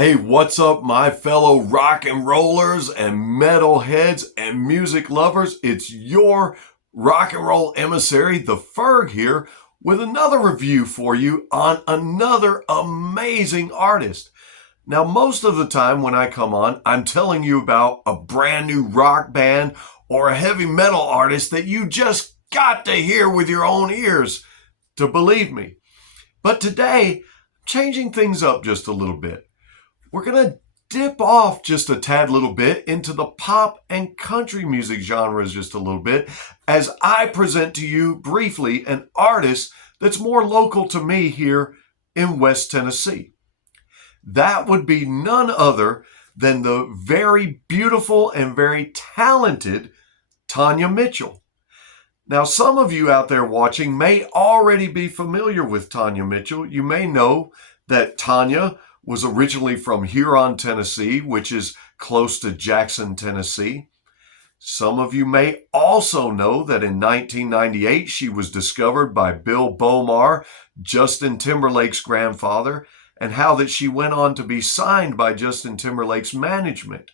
Hey, what's up, my fellow rock and rollers and metal heads and music lovers? It's your rock and roll emissary, the Ferg here, with another review for you on another amazing artist. Now, most of the time when I come on, I'm telling you about a brand new rock band or a heavy metal artist that you just got to hear with your own ears to believe me. But today, changing things up just a little bit. We're going to dip off just a tad little bit into the pop and country music genres just a little bit as I present to you briefly an artist that's more local to me here in West Tennessee. That would be none other than the very beautiful and very talented Tonya Mitchell. Now, some of you out there watching may already be familiar with Tonya Mitchell. You may know that Tonya was originally from Huron, Tennessee, which is close to Jackson, Tennessee. Some of you may also know that in 1998, she was discovered by Bill Bomar, Justin Timberlake's grandfather, and how that she went on to be signed by Justin Timberlake's management.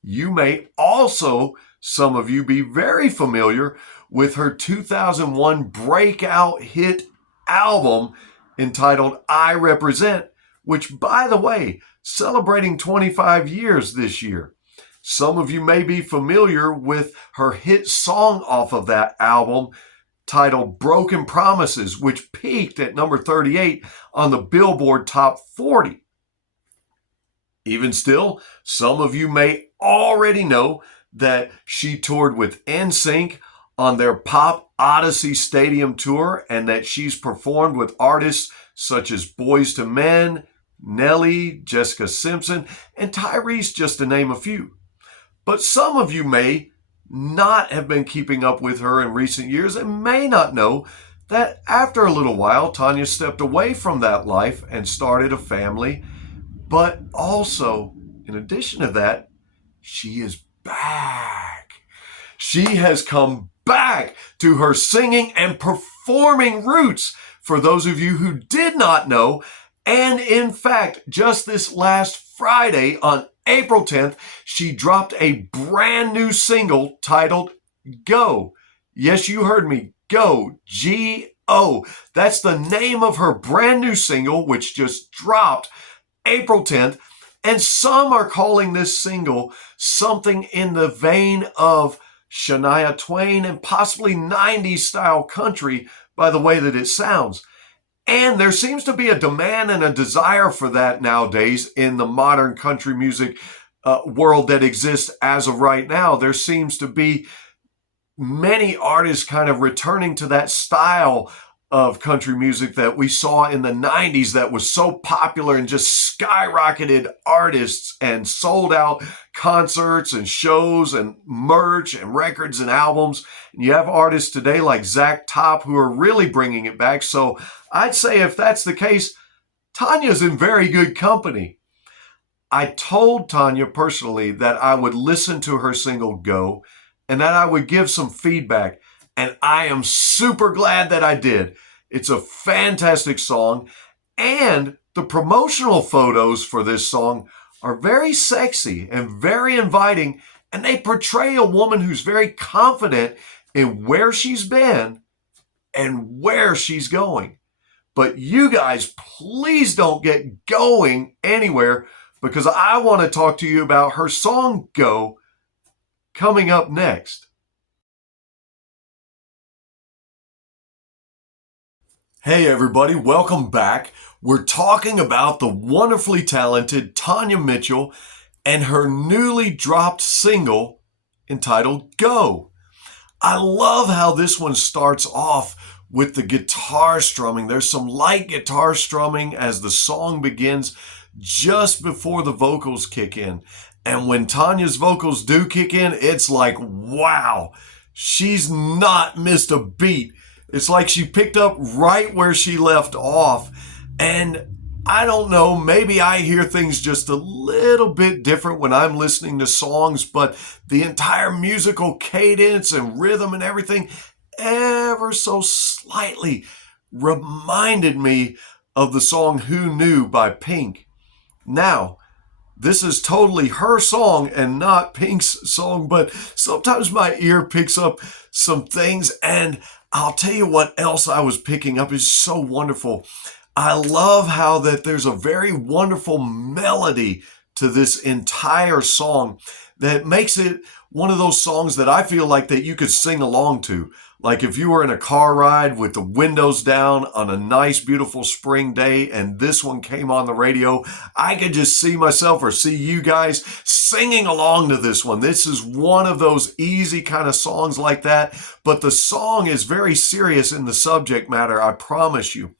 You may also, some of you, be very familiar with her 2001 breakout hit album entitled I Represent, which, by the way, celebrating 25 years this year. Some of you may be familiar with her hit song off of that album titled Broken Promises, which peaked at number 38 on the Billboard Top 40. Even still, some of you may already know that she toured with NSYNC on their Pop Odyssey Stadium tour and that she's performed with artists such as Boyz II Men, Nelly, Jessica Simpson, and Tyrese, just to name a few. But some of you may not have been keeping up with her in recent years and may not know that after a little while, Tonya stepped away from that life and started a family. But also, in addition to that, she is back. She has come back to her singing and performing roots. For those of you who did not know, and in fact, just this last Friday on April 10th, she dropped a brand new single titled Go. Yes, you heard me. Go. G-O. That's the name of her brand new single, which just dropped April 10th. And some are calling this single something in the vein of Shania Twain and possibly 90s style country by the way that it sounds. And there seems to be a demand and a desire for that nowadays in the modern country music world that exists as of right now. There seems to be many artists kind of returning to that style of country music that we saw in the 90s that was so popular and just skyrocketed artists and sold out concerts and shows and merch and records and albums. And you have artists today like Zach Top who are really bringing it back. So I'd say if that's the case, Tonya's in very good company. I told Tonya personally that I would listen to her single Go and that I would give some feedback. And I am super glad that I did. It's a fantastic song. And the promotional photos for this song are very sexy and very inviting. And they portray a woman who's very confident in where she's been and where she's going. But you guys, please don't get going anywhere because I want to talk to you about her song Go coming up next. Hey everybody, welcome back. We're talking about the wonderfully talented Tonya Mitchell and her newly dropped single entitled Go. I love how this one starts off with the guitar strumming. There's some light guitar strumming as the song begins just before the vocals kick in. And when Tonya's vocals do kick in, it's like, wow, she's not missed a beat. It's like she picked up right where she left off. And I don't know, maybe I hear things just a little bit different when I'm listening to songs, but the entire musical cadence and rhythm and everything ever so slightly reminded me of the song Who Knew by Pink. Now, this is totally her song and not Pink's song, but sometimes my ear picks up some things, and I'll tell you what else I was picking up is so wonderful. I love how that there's a very wonderful melody to this entire song that makes it one of those songs that I feel like that you could sing along to. Like if you were in a car ride with the windows down on a nice, beautiful spring day and this one came on the radio, I could just see myself or see you guys singing along to this one. This is one of those easy kind of songs like that, but the song is very serious in the subject matter, I promise you.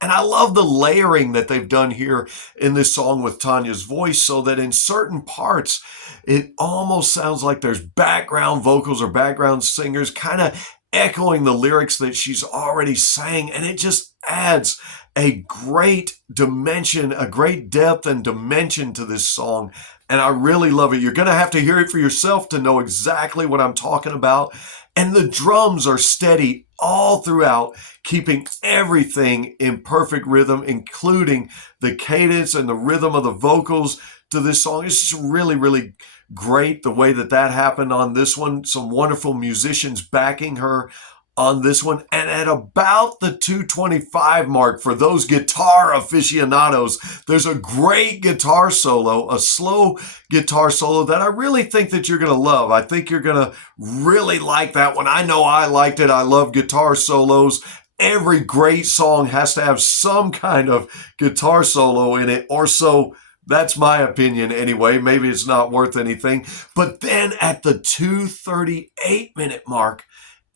And I love the layering that they've done here in this song with Tonya's voice, so that in certain parts, it almost sounds like there's background vocals or background singers kind of echoing the lyrics that she's already sang. And it just adds a great dimension, a great depth and dimension to this song. And I really love it. You're going to have to hear it for yourself to know exactly what I'm talking about. And the drums are steady all throughout, keeping everything in perfect rhythm, including the cadence and the rhythm of the vocals to this song. It's just really, really great the way that that happened on this one. Some wonderful musicians backing her on this one. And at about the 2:25 mark, for those guitar aficionados, there's a great guitar solo, a slow guitar solo that I really think that you're going to love. I think you're going to really like that one. I know I liked it. I love guitar solos. Every great song has to have some kind of guitar solo in it, or so. That's my opinion anyway. Maybe it's not worth anything. But then at the 2:38-minute mark,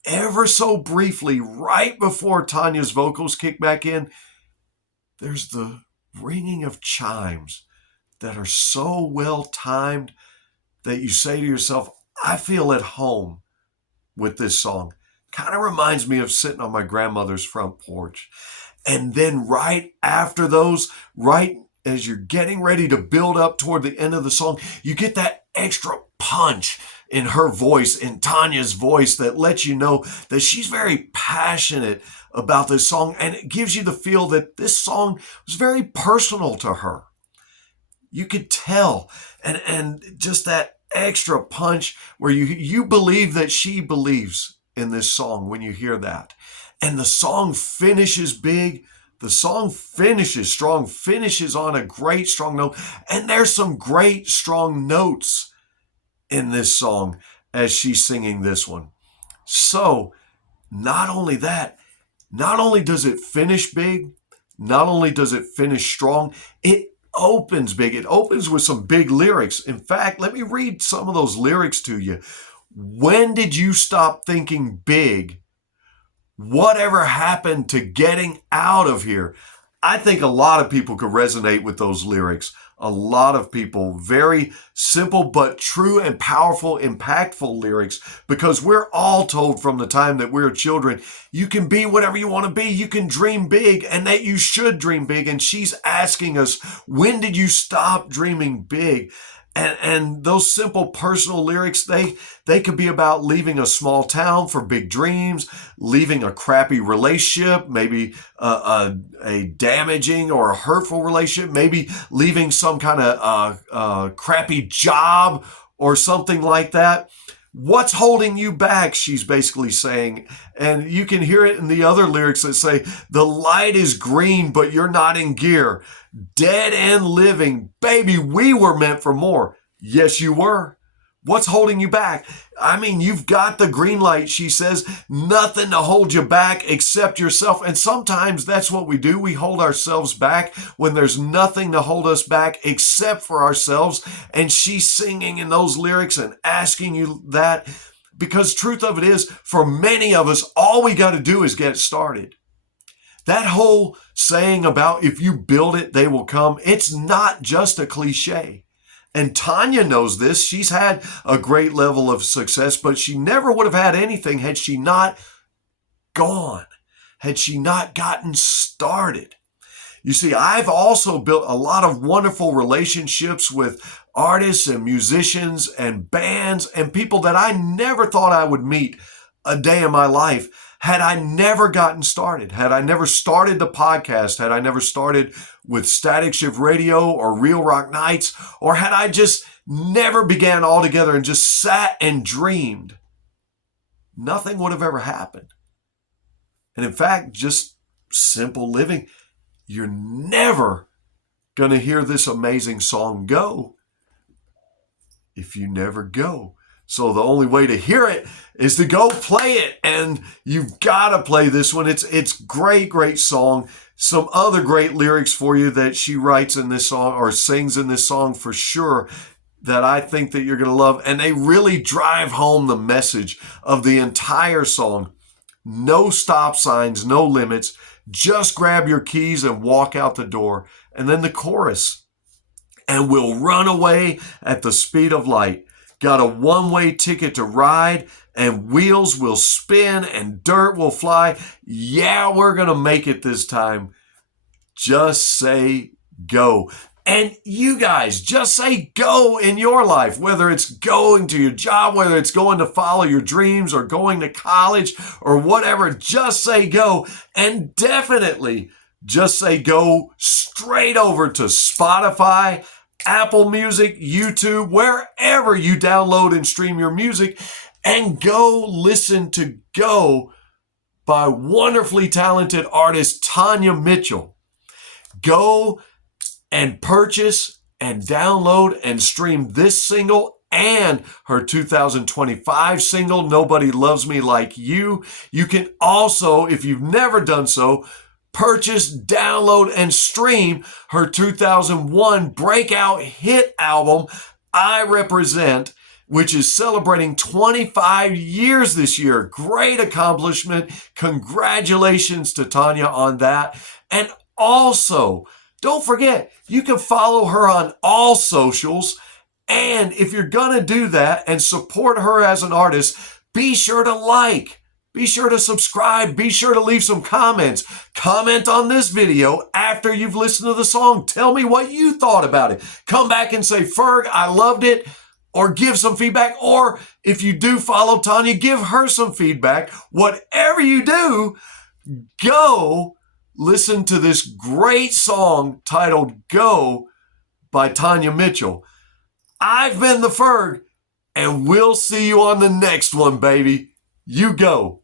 ever so briefly, right before Tonya's vocals kick back in, there's the ringing of chimes that are so well timed that you say to yourself, I feel at home with this song. Kind of reminds me of sitting on my grandmother's front porch. And then right after those, right as you're getting ready to build up toward the end of the song, you get that extra punch in her voice, in Tonya's voice, that lets you know that she's very passionate about this song, and it gives you the feel that this song was very personal to her. You could tell, and just that extra punch where you believe that she believes in this song when you hear that. And the song finishes big. The song finishes strong, finishes on a great strong note, and there's some great strong notes in this song as she's singing this one. So not only that, not only does it finish big, not only does it finish strong, it opens big. It opens with some big lyrics. In fact, let me read some of those lyrics to you. When did you stop thinking big? Whatever happened to getting out of here? I think a lot of people could resonate with those lyrics. A lot of people. Very simple but true and powerful, impactful lyrics, because we're all told from the time that we're children, you can be whatever you want to be. You can dream big, and that you should dream big. And she's asking us, when did you stop dreaming big? And those simple personal lyrics, they could be about leaving a small town for big dreams, leaving a crappy relationship, maybe a damaging or a hurtful relationship, maybe leaving some kind of crappy job or something like that. What's holding you back? She's basically saying. And you can hear it in the other lyrics that say, the light is green, but you're not in gear. Dead end living. Baby, we were meant for more. Yes, you were. What's holding you back? I mean, you've got the green light, she says. Nothing to hold you back except yourself. And sometimes that's what we do. We hold ourselves back when there's nothing to hold us back except for ourselves. And she's singing in those lyrics and asking you that, because truth of it is, for many of us, all we got to do is get started. That whole saying about if you build it, they will come, it's not just a cliche. And Tonya knows this. She's had a great level of success, but she never would have had anything had she not gone, had she not gotten started. You see, I've also built a lot of wonderful relationships with artists and musicians and bands and people that I never thought I would meet a day in my life. Had I never gotten started, had I never started the podcast, had I never started with Static Shift Radio or Real Rock Nights, or had I just never began altogether and just sat and dreamed, nothing would have ever happened. And in fact, just simple living, you're never going to hear this amazing song go if you never go. So the only way to hear it is to go play it. And you've got to play this one. It's great, great song. Some other great lyrics for you that she writes in this song or sings in this song for sure that I think that you're going to love. And they really drive home the message of the entire song. No stop signs, no limits. Just grab your keys and walk out the door. And then the chorus. And we'll run away at the speed of light. Got a one-way ticket to ride, and wheels will spin and dirt will fly. Yeah, we're going to make it this time. Just say go. And you guys, just say go in your life, whether it's going to your job, whether it's going to follow your dreams or going to college or whatever, just say go. And definitely just say go straight over to Spotify, Apple Music, YouTube, wherever you download and stream your music, and go listen to Go by wonderfully talented artist Tonya Mitchell. Go and purchase and download and stream this single and her 2025 single, Nobody Loves Me Like You. You can also, if you've never done so, purchase, download, and stream her 2001 breakout hit album, I Represent, which is celebrating 25 years this year. Great accomplishment. Congratulations to Tonya on that. And also, don't forget, you can follow her on all socials. And if you're going to do that and support her as an artist, be sure to like. Be sure to subscribe. Be sure to leave some comments. Comment on this video after you've listened to the song. Tell me what you thought about it. Come back and say, Ferg, I loved it. Or give some feedback. Or if you do follow Tonya, give her some feedback. Whatever you do, go listen to this great song titled Go by Tonya Mitchell. I've been the Ferg, and we'll see you on the next one, baby. You go.